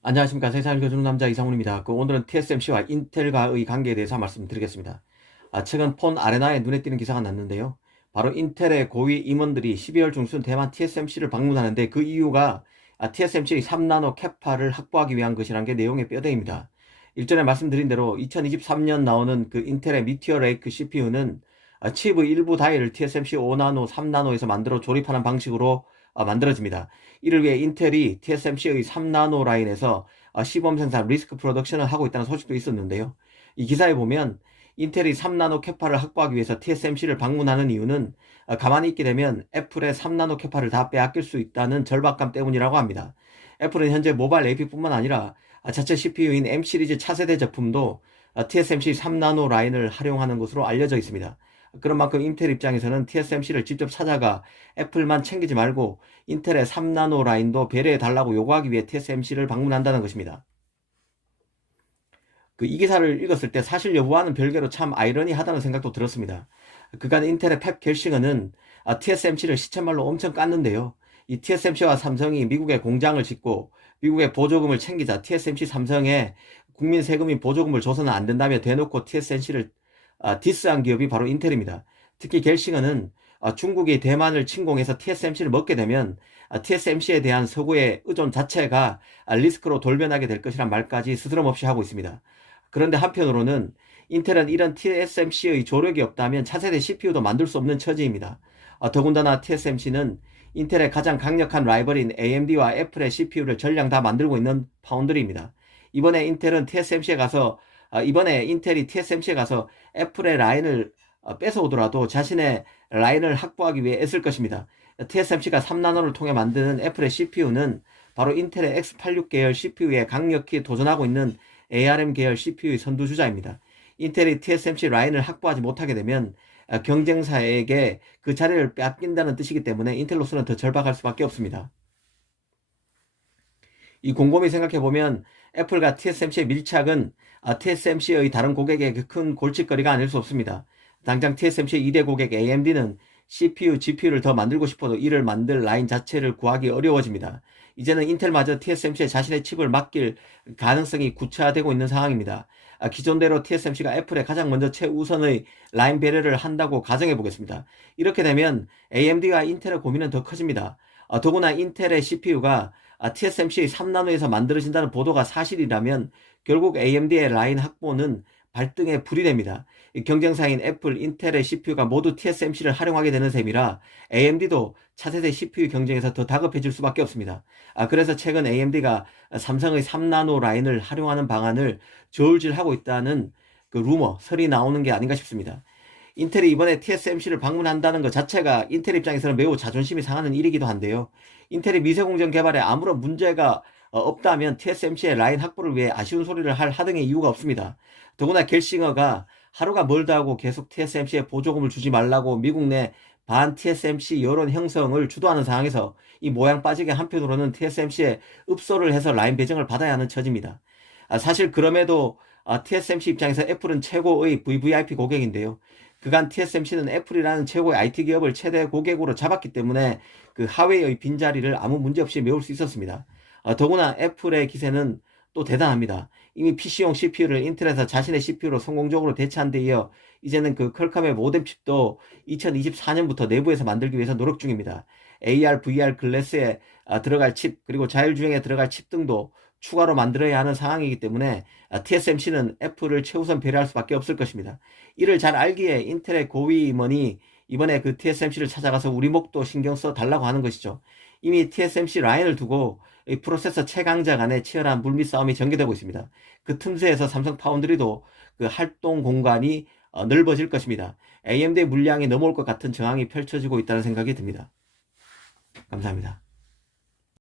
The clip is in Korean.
안녕하십니까. 세상을 겨주는 남자 이상훈입니다. 오늘은 TSMC와 인텔과의 관계에 대해서 말씀드리겠습니다. 최근 폰 아레나에 눈에 띄는 기사가 났는데요. 바로 인텔의 고위 임원들이 12월 중순 대만 TSMC를 방문하는데 그 이유가 TSMC의 3나노 캐파를 확보하기 위한 것이라는 게 내용의 뼈대입니다. 일전에 말씀드린 대로 2023년 나오는 그 인텔의 미티어 레이크 CPU는 칩의 일부 다이를 TSMC 5나노, 3나노에서 만들어 조립하는 방식으로 만들어집니다. 이를 위해 인텔이 TSMC의 3나노 라인에서 시범 생산 리스크 프로덕션을 하고 있다는 소식도 있었는데요. 이 기사에 보면 인텔이 3나노 캐파를 확보하기 위해서 TSMC를 방문하는 이유는 가만히 있게 되면 애플의 3나노 캐파를 다 빼앗길 수 있다는 절박감 때문이라고 합니다. 애플은 현재 모바일 AP뿐만 아니라 자체 CPU인 M 시리즈 차세대 제품도 TSMC 3나노 라인을 활용하는 것으로 알려져 있습니다. 그런 만큼 인텔 입장에서는 TSMC를 직접 찾아가 애플만 챙기지 말고 인텔의 3나노 라인도 배려해 달라고 요구하기 위해 TSMC를 방문한다는 것입니다. 이 기사를 읽었을 때 사실 여부와는 별개로 참 아이러니하다는 생각도 들었습니다. 그간 인텔의 펩 겔싱은 TSMC를 시쳇말로 엄청 깠는데요. 이 TSMC와 삼성이 미국에 공장을 짓고 미국의 보조금을 챙기자 TSMC 삼성에 국민 세금인 보조금을 줘서는 안 된다며 대놓고 TSMC를 디스한 기업이 바로 인텔입니다. 특히 겔싱은 중국이 대만을 침공해서 TSMC를 먹게 되면 TSMC에 대한 서구의 의존 자체가 리스크로 돌변하게 될 것이란 말까지 스스럼없이 하고 있습니다. 그런데 한편으로는 인텔은 이런 TSMC의 조력이 없다면 차세대 CPU도 만들 수 없는 처지입니다. 더군다나 TSMC는 인텔의 가장 강력한 라이벌인 AMD와 애플의 CPU를 전량 다 만들고 있는 파운드리입니다. 이번에 인텔이 TSMC에 가서 애플의 라인을 뺏어오더라도 자신의 라인을 확보하기 위해 애쓸 것입니다. TSMC가 3나노를 통해 만드는 애플의 CPU는 바로 인텔의 X86 계열 CPU에 강력히 도전하고 있는 ARM 계열 CPU의 선두주자입니다. 인텔이 TSMC 라인을 확보하지 못하게 되면 경쟁사에게 그 자리를 빼앗긴다는 뜻이기 때문에 인텔로서는 더 절박할 수밖에 없습니다. 이 곰곰이 생각해보면 애플과 TSMC의 밀착은 TSMC의 다른 고객에게 큰 골칫거리가 아닐 수 없습니다. 당장 TSMC의 2대 고객 AMD는 CPU, GPU를 더 만들고 싶어도 이를 만들 라인 자체를 구하기 어려워집니다. 이제는 인텔마저 TSMC에 자신의 칩을 맡길 가능성이 구체화되고 있는 상황입니다. 기존대로 TSMC가 애플에 가장 먼저 최우선의 라인 배려를 한다고 가정해 보겠습니다. 이렇게 되면 AMD와 인텔의 고민은 더 커집니다. 더구나 인텔의 CPU가 TSMC의 3나노에서 만들어진다는 보도가 사실이라면 결국 AMD의 라인 확보는 발등에 불이 됩니다. 경쟁사인 애플, 인텔의 CPU가 모두 TSMC를 활용하게 되는 셈이라 AMD도 차세대 CPU 경쟁에서 더 다급해질 수밖에 없습니다. 그래서 최근 AMD가 삼성의 3나노 라인을 활용하는 방안을 저울질하고 있다는 그 설이 나오는 게 아닌가 싶습니다. 인텔이 이번에 TSMC를 방문한다는 것 자체가 인텔 입장에서는 매우 자존심이 상하는 일이기도 한데요. 인텔이 미세공정 개발에 아무런 문제가 없다면 TSMC의 라인 확보를 위해 아쉬운 소리를 할 하등의 이유가 없습니다. 더구나 겔싱어가 하루가 멀다 하고 계속 TSMC에 보조금을 주지 말라고 미국 내 반 TSMC 여론 형성을 주도하는 상황에서 이 모양 빠지게 한편으로는 TSMC에 읍소를 해서 라인 배정을 받아야 하는 처지입니다. 사실 그럼에도 TSMC 입장에서 애플은 최고의 VVIP 고객인데요. 그간 TSMC는 애플이라는 최고의 IT 기업을 최대 고객으로 잡았기 때문에 그 하웨이의 빈자리를 아무 문제 없이 메울 수 있었습니다. 더구나 애플의 기세는 또 대단합니다. 이미 PC용 CPU를 인텔에서 자신의 CPU로 성공적으로 대체한 데 이어 이제는 그 퀄컴의 모뎀 칩도 2024년부터 내부에서 만들기 위해서 노력 중입니다. AR, VR 글래스에 들어갈 칩, 그리고 자율주행에 들어갈 칩 등도 추가로 만들어야 하는 상황이기 때문에 TSMC는 애플을 최우선 배려할 수밖에 없을 것입니다. 이를 잘 알기에 인텔의 고위 임원이 이번에 그 TSMC를 찾아가서 우리 목도 신경 써 달라고 하는 것이죠. 이미 TSMC 라인을 두고 이 프로세서 최강자 간의 치열한 물밑 싸움이 전개되고 있습니다. 그 틈새에서 삼성 파운드리도 그 활동 공간이 넓어질 것입니다. AMD 물량이 넘어올 것 같은 정황이 펼쳐지고 있다는 생각이 듭니다. 감사합니다.